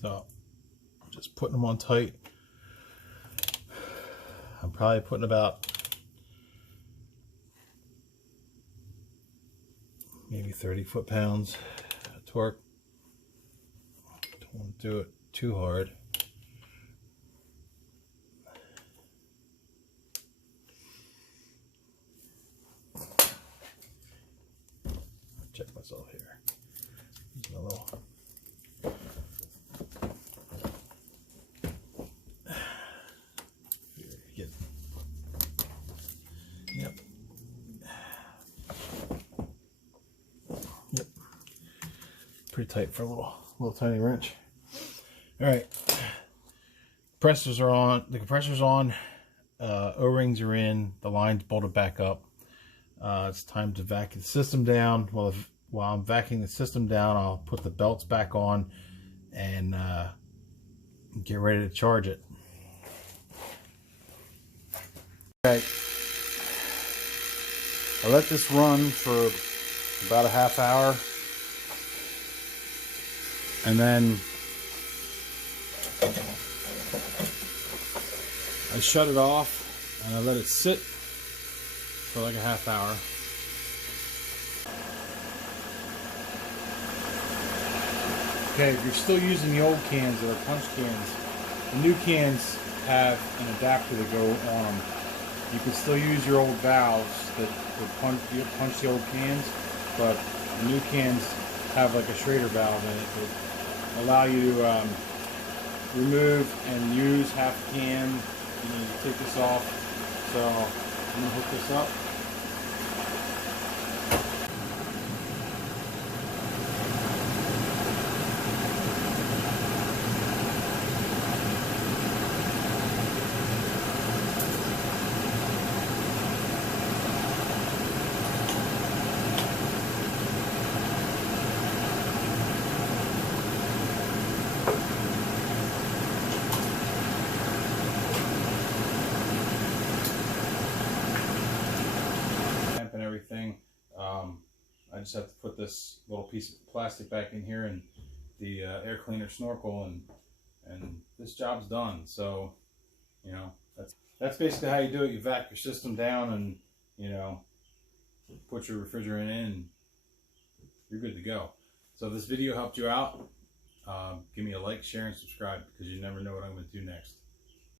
So just putting them on tight. I'm probably putting about maybe 30 foot-pounds of torque. Don't want to do it too hard. Check myself here. Using a little. Yep. Yep. Pretty tight for a little tiny wrench. All right. Compressors are on. The compressor's on. O-rings are in. The line's bolted back up. It's time to vacuum the system down. While I'm vacuuming the system down, I'll put the belts back on and get ready to charge it. Okay. I let this run for about a half hour, and then I shut it off and I let it sit for like a half hour. Okay, if you're still using the old cans that are punch cans, the new cans have an adapter to go on them. You can still use your old valves that punch the old cans, but the new cans have like a Schrader valve in it that allow you to remove and use half a can. You need to take this off. So I'm going to hook this up. And everything. I just have to put this little piece of plastic back in here and the air cleaner snorkel, and this job's done. So, you know, that's basically how you do it. You vac your system down and, you know, put your refrigerant in, you're good to go. So if this video helped you out, give me a like, share, and subscribe, because you never know what I'm going to do next.